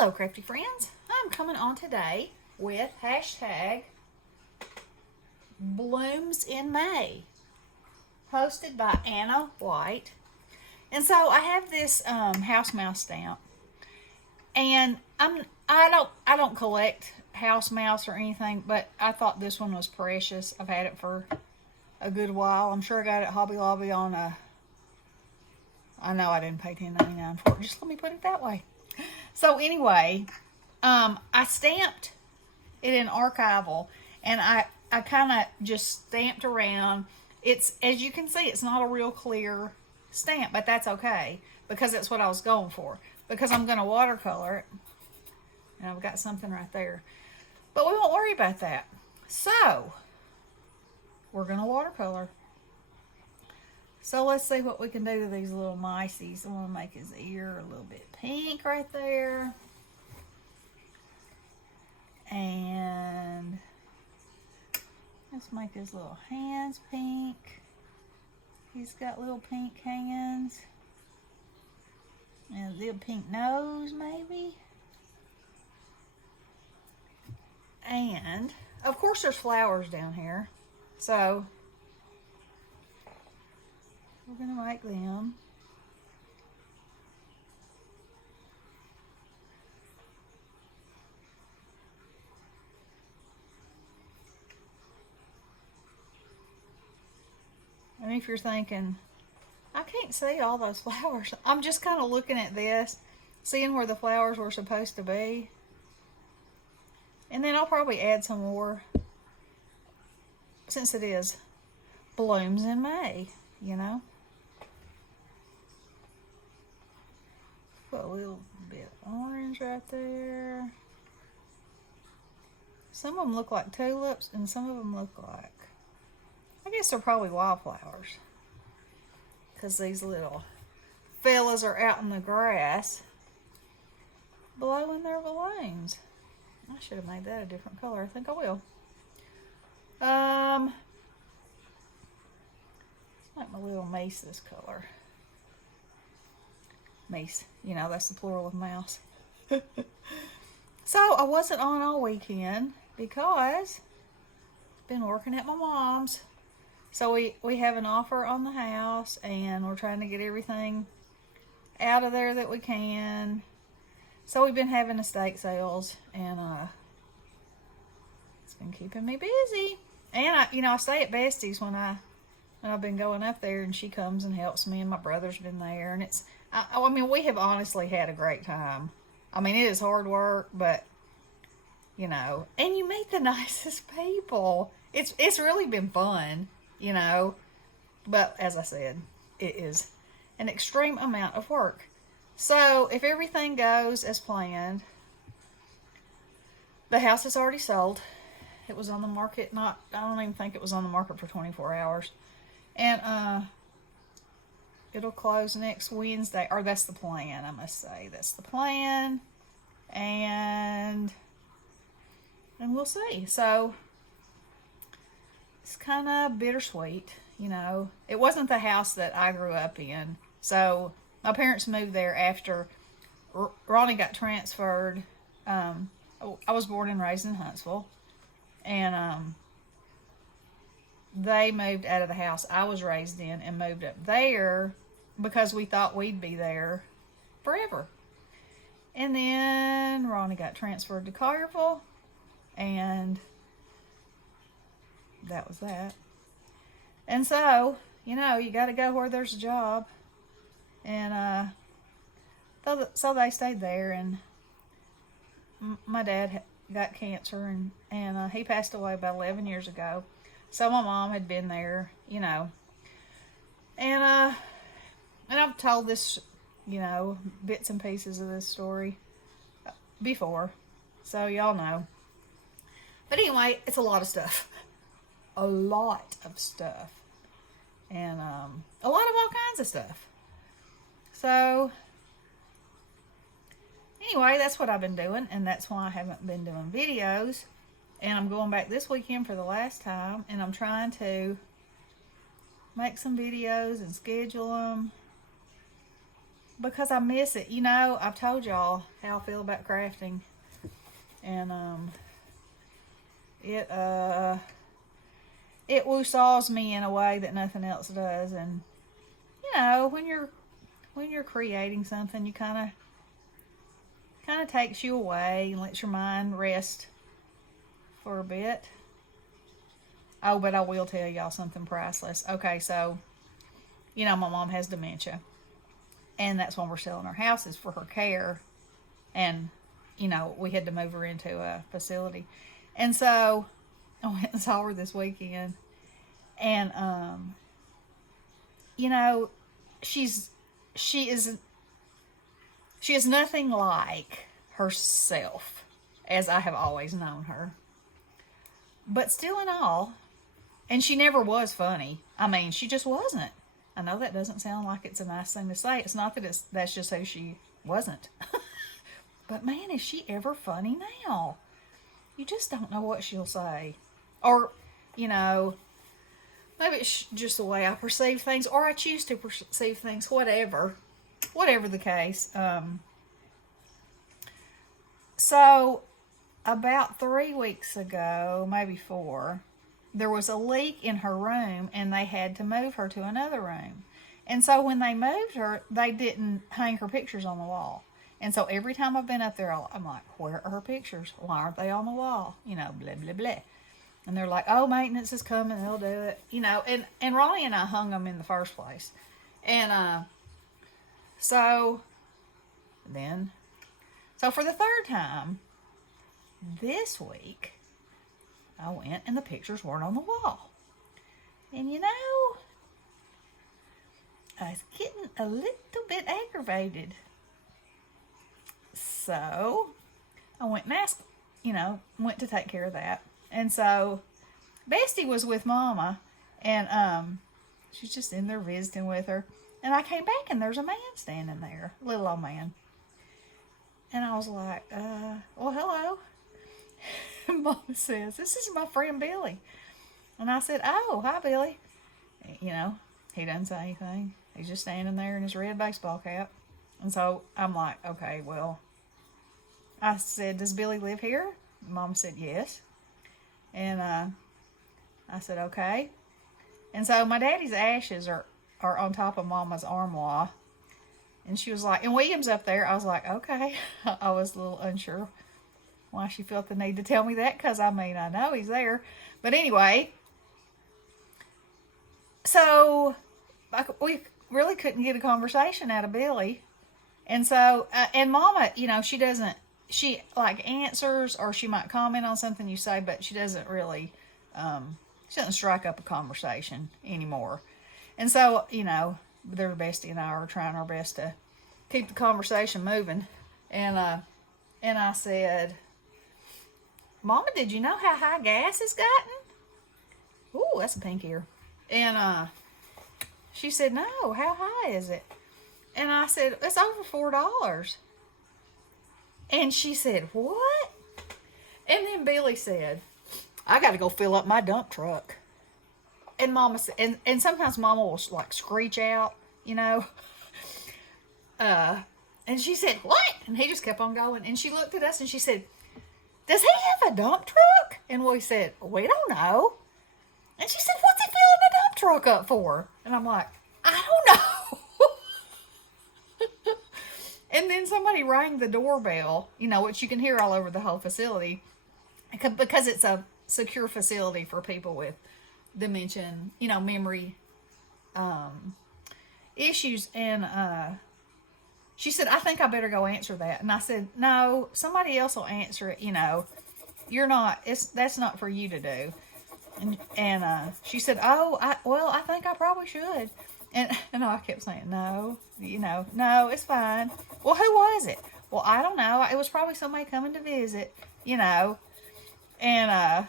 Hello, crafty friends. I'm coming on today with hashtag Blooms in May, hosted by Anna Wight. And so I have this house mouse stamp, and I don't collect house mouse or anything, but I thought this one was precious. I've had it for a good while. I'm sure I got it at Hobby Lobby on a. I know I didn't pay $10.99 for it. Just let me put it that way. So anyway, I stamped it in archival, and I kind of just stamped around. It's, as you can see, it's not a real clear stamp, but that's okay because that's what I was going for. Because I'm going to watercolor it, and I've got something right there. But we won't worry about that. So we're going to watercolor. So let's see what we can do to these little miceys. I want to make his ear a little bit pink right there. And let's make his little hands pink. He's got little pink hands. And a little pink nose, maybe. And, of course, there's flowers down here. So we're going to make them. And if you're thinking, I can't see all those flowers, I'm just kind of looking at this, seeing where the flowers were supposed to be. And then I'll probably add some more, since it is Blooms in May, you know. Put a little bit of orange right there. Some of them look like tulips, and some of them look like, I guess they're probably wildflowers, because these little fellas are out in the grass blowing their balloons. I should have made that a different color. I think I will. Let's make my little mace this color. Mace, you know, that's the plural of mouse. So I wasn't on all weekend because I've been working at my mom's. So we have an offer on the house, and we're trying to get everything out of there that we can. So we've been having estate sales, and it's been keeping me busy. And I stay at Bestie's when I've been going up there, and she comes and helps me, and my brother's been there, and I mean, we have honestly had a great time. I mean, it is hard work, but and you meet the nicest people. It's really been fun, but as I said, it is an extreme amount of work. So if everything goes as planned, the house is already sold. It was on the market, I don't even think it was on the market for 24 hours. And it'll close next Wednesday, or that's the plan, I must say. That's the plan. And we'll see. So it's kind of bittersweet, It wasn't the house that I grew up in. So my parents moved there after Ronnie got transferred. I was born and raised in Huntsville. And they moved out of the house I was raised in and moved up there because we thought we'd be there forever. And then Ronnie got transferred to Collab, and that was that. And so, you got to go where there's a job. And so they stayed there, and my dad got cancer, and he passed away about 11 years ago. So my mom had been there, and I've told this, bits and pieces of this story before, so y'all know. But anyway, it's a lot of stuff. A lot of stuff. And a lot of all kinds of stuff. So anyway, that's what I've been doing, and that's why I haven't been doing videos. And I'm going back this weekend for the last time, and I'm trying to make some videos and schedule them. because I miss it. You know, I've told y'all how I feel about crafting, and it it woo-saws me in a way that nothing else does. And you know, when you're creating something, you kind of takes you away and lets your mind rest for a bit. Oh, but I will tell y'all something priceless. Okay, so you know, my mom has dementia, and that's when we're selling our houses for her care. And you know, we had to move her into a facility, and so I went and saw her this weekend, and you know, she's she is she is nothing like herself as I have always known her. But still in all, and she never was funny. I mean, she just wasn't. I know that doesn't sound like it's a nice thing to say. It's not that that's just who she wasn't. But man, is she ever funny now? You just don't know what she'll say. Or, you know, maybe it's just the way I perceive things, or I choose to perceive things, whatever. Whatever the case. So, about 3 weeks ago, maybe 4, there was a leak in her room, and they had to move her to another room. And so when they moved her, they didn't hang her pictures on the wall. And so every time I've been up there, I'm like, where are her pictures? Why aren't they on the wall? You know, blah, blah, blah. And they're like, oh, maintenance is coming, they'll do it. You know, and Ronnie and I hung them in the first place. And so for the 3rd time this week, I went and the pictures weren't on the wall. And you know, I was getting a little bit aggravated. So I went and asked, you know, went to take care of that. And so Bestie was with Mama, and she's just in there visiting with her. And I came back, and there's a man standing there, a little old man. And I was like, well, hello. And Mama says, this is my friend Billy. And I said, oh, hi, Billy. You know, he doesn't say anything. He's just standing there in his red baseball cap. And so I'm like, okay, well, I said, does Billy live here? Mom said, yes. And I said, okay. And so my daddy's ashes are on top of Mama's armoire. And she was like, and William's up there. I was like, okay. I was a little unsure why she felt the need to tell me that, because I mean, I know he's there. But anyway, so we really couldn't get a conversation out of Billy. And so, and Mama, you know, she like answers, or she might comment on something you say, but she doesn't really, she doesn't strike up a conversation anymore. And so, you know, their Bestie and I are trying our best to keep the conversation moving. And I said, Mama, did you know how high gas has gotten? Ooh, that's a pink ear. And she said, no, how high is it? And I said, it's over $4. And she said, what? And then Billy said, I got to go fill up my dump truck. And Mama said, and sometimes Mama will like screech out, you know. And she said, what? And he just kept on going. And she looked at us and she said, does he have a dump truck? And we said, we don't know. And she said, what's he filling the dump truck up for? And I'm like, I don't know. And then somebody rang the doorbell, you know, which you can hear all over the whole facility, because it's a secure facility for people with dementia, you know, memory issues. And she said, I think I better go answer that. And I said, no, somebody else will answer it. You know, that's not for you to do. And she said, oh, I think I probably should. And I kept saying, no, you know, no, it's fine. Well, who was it? Well, I don't know. It was probably somebody coming to visit, you know. And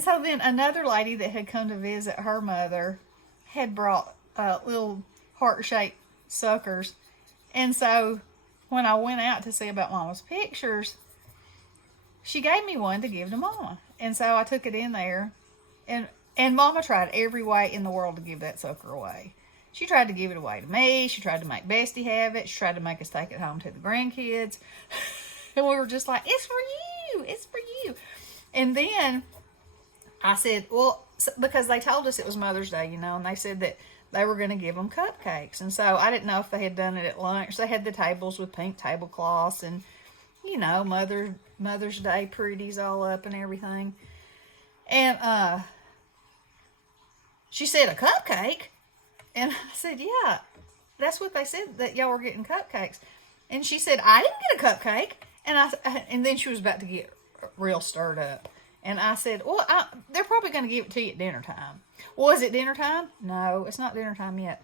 so then another lady that had come to visit her mother had brought little heart-shaped suckers. And so when I went out to see about Mama's pictures, she gave me one to give to Mama. And so I took it in there, and Mama tried every way in the world to give that sucker away. She tried to give it away to me. She tried to make Bestie have it. She tried to make us take it home to the grandkids. And we were just like, it's for you. It's for you. And then I said, well, because they told us it was Mother's Day, you know, and they said that they were going to give them cupcakes. And so I didn't know if they had done it at lunch. They had the tables with pink tablecloths and, you know, Mother's Day pretties all up and everything. And she said, a cupcake? And I said, yeah, that's what they said, that y'all were getting cupcakes. And she said, I didn't get a cupcake. And then she was about to get real stirred up. And I said, well, they're probably going to give it to you at dinner time. Well, is it dinner time? No, it's not dinner time yet.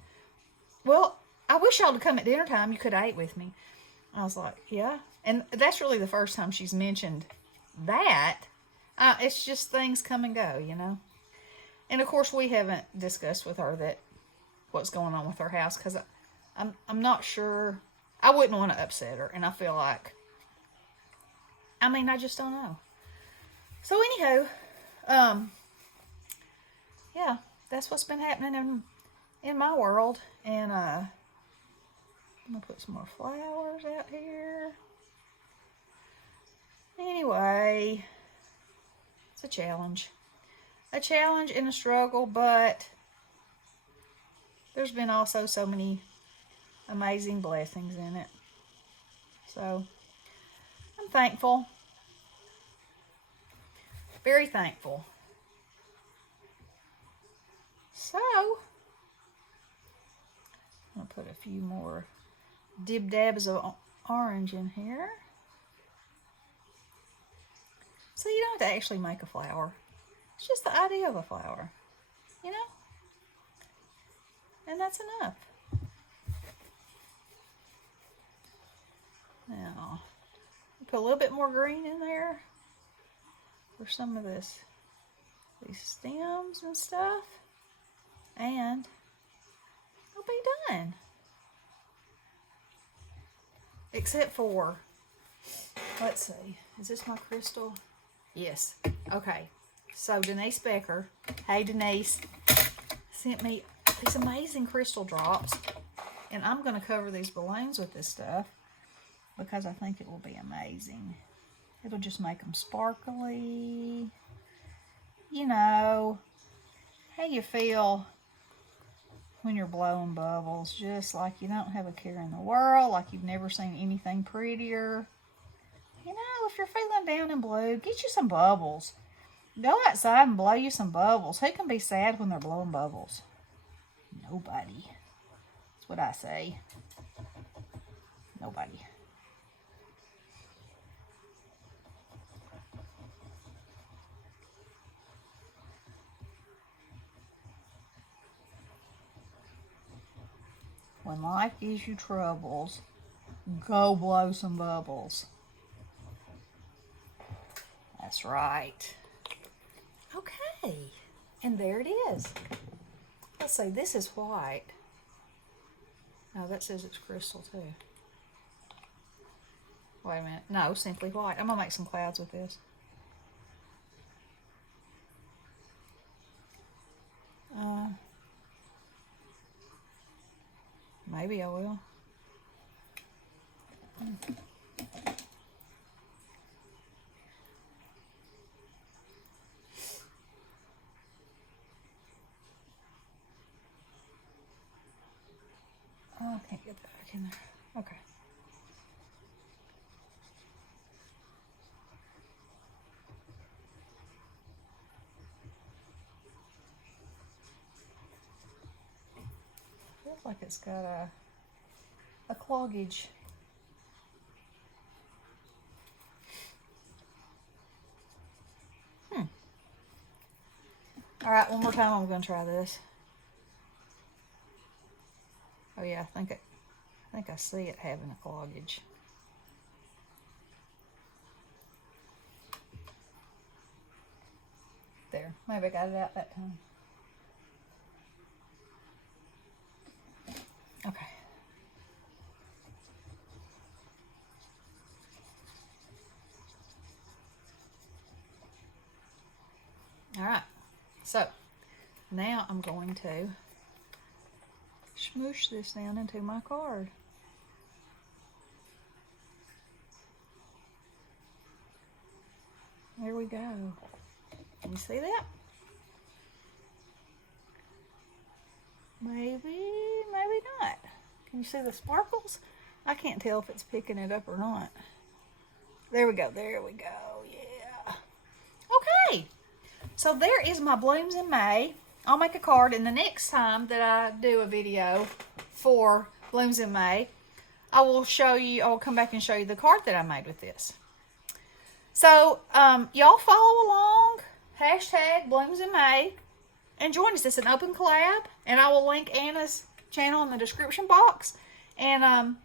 Well, I wish y'all would come at dinner time. You could have ate with me. I was like, yeah. And that's really the first time she's mentioned that. It's just things come and go, you know. And, of course, we haven't discussed with her that what's going on with her house because I'm not sure. I wouldn't want to upset her. And I feel like, I just don't know. So, anywho, yeah, that's what's been happening in my world. And I'm going to put some more flowers out here. Anyway, it's a challenge. A challenge and a struggle, but there's been also so many amazing blessings in it. So, I'm thankful. Very thankful. So, I'm going to put a few more dib-dabs of orange in here. So you don't have to actually make a flower. It's just the idea of a flower, you know? And that's enough. Now, put a little bit more green in there for some of these stems and stuff. And I'll be done. Except for, let's see, is this my crystal? Yes. Okay. So Denise Becker, hey Denise, sent me these amazing crystal drops. And I'm going to cover these balloons with this stuff because I think it will be amazing. It'll just make them sparkly. You know, how you feel when you're blowing bubbles. Just like you don't have a care in the world, like you've never seen anything prettier. You know, if you're feeling down and blue, get you some bubbles. Go outside and blow you some bubbles. Who can be sad when they're blowing bubbles? Nobody. That's what I say. Nobody. When life gives you troubles, go blow some bubbles. That's right. Okay. And there it is. Let's see, this is white. No, that says it's crystal too. Wait a minute. No, simply white. I'm going to make some clouds with this. Maybe I will. Oh, I can't get that back in there. Okay. Feels like it's got a cloggage. All right, one more time. I'm going to try this. Oh yeah, I think I see it having a cloggage. There, maybe I got it out that time. Okay. All right, so now I'm going to smoosh this down into my card. There we go. Can you see that? Maybe, maybe not. Can you see the sparkles? I can't tell if it's picking it up or not. There we go, yeah. Okay, so there is my blooms in May. I'll make a card, and the next time that I do a video for blooms in May, I will show you, I'll come back and show you the card that I made with this. So, y'all follow along, hashtag blooms in May, and join us. It's an open collab, and I will link Anna's channel in the description box. And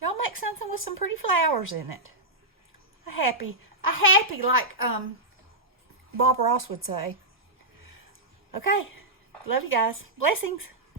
y'all make something with some pretty flowers in it. A happy like Bob Ross would say. Okay, love you guys. Blessings.